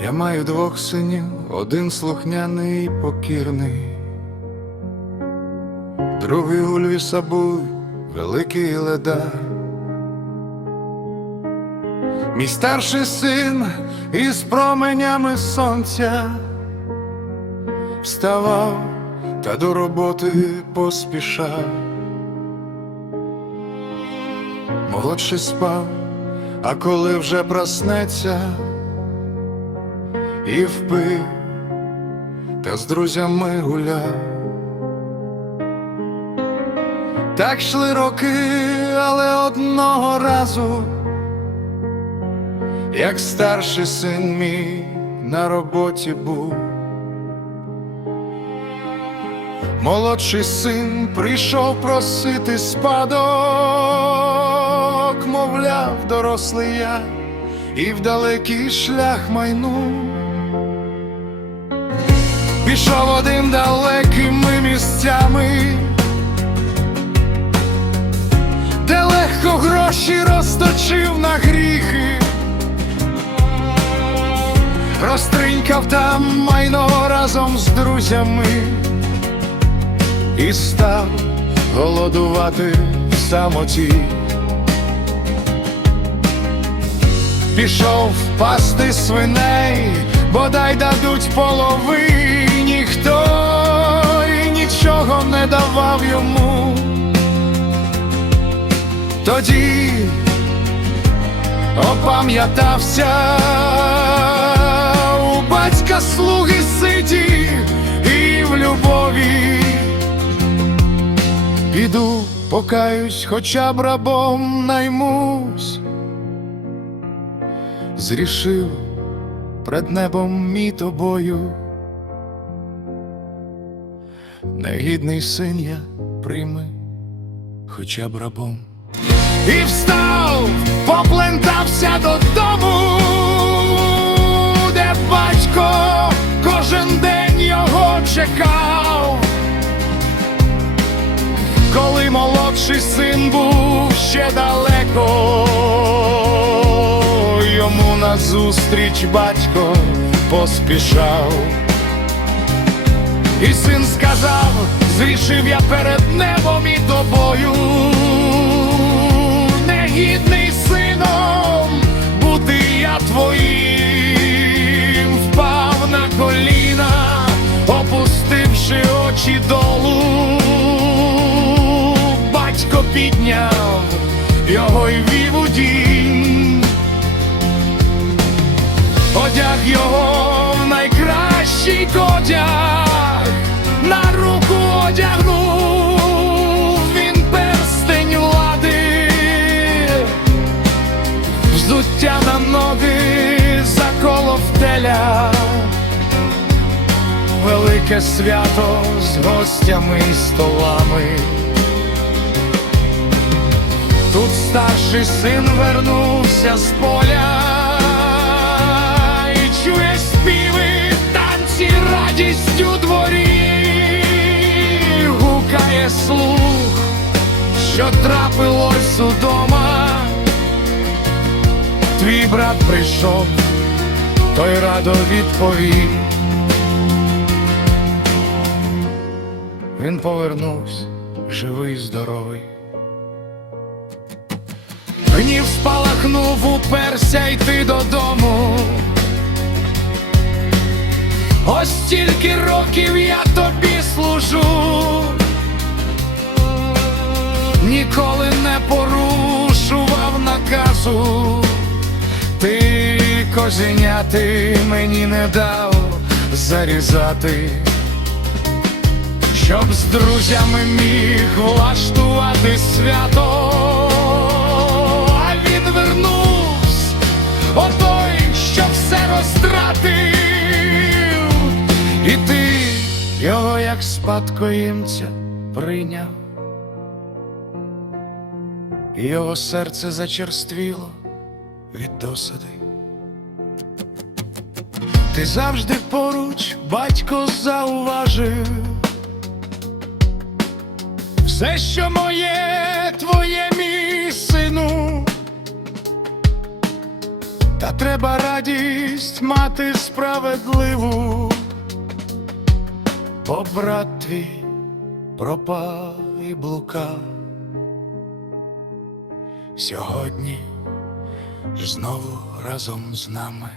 Я маю двох синів, один слухняний і покірний, другий у лісабуй, великий ледар. Мій старший син із променями сонця вставав та до роботи поспішав. Молодший спав, а коли вже проснеться і впив, та з друзями гуляв. Так йшли роки, але одного разу, як старший син мій на роботі був. Молодший син прийшов просити спадок, мовляв, дорослий я і в далекий шлях майну. Пішов одним далекими місцями, де легко гроші розточив на гріхи, розтринькав там майно разом з друзями. І став голодувати в самоті. Пішов пасти свиней, бодай дадуть половині, хто і нічого не давав йому. Тоді опам'ятався у батька слуги ситі і в любові. Піду, покаюсь, хоча б рабом наймусь. Зрішив пред небом мій тобою. Негідний син я прийми, хоча б рабом. І встав, поплентався додому, де батько кожен день його чекав коли молодший син був ще далеко, назустріч батько поспішав, і син сказав, зрішив я перед небом і тобою, негідний сином, бути я твоїм, впав на коліна, опустивши очі долу. Батько підняв його й вів у дім, найкращий одяг, на руку одягнув він перстень лади, взуття на ноги заколов теля. Велике свято з гостями і столами. Тут старший син вернувся з поля слух, що трапилось удома. Твій брат прийшов, той радо відповів. Він повернувся, живий, здоровий. Гнів спалахнув, уперся йти додому. Ось стільки років я тобі наказу, ти козеняти мені не дав зарізати, щоб з друзями міг влаштувати свято. А він вернувся, отой, що все розтратив, і ти його як спадкоємця прийняв, його серце зачерствіло від досади. Ти завжди поруч, батько зауважив. Все, що моє, твоє мій сину, Та треба радість мати справедливу, бо брат твій пропав і блукав. Сьогодні знову разом з нами.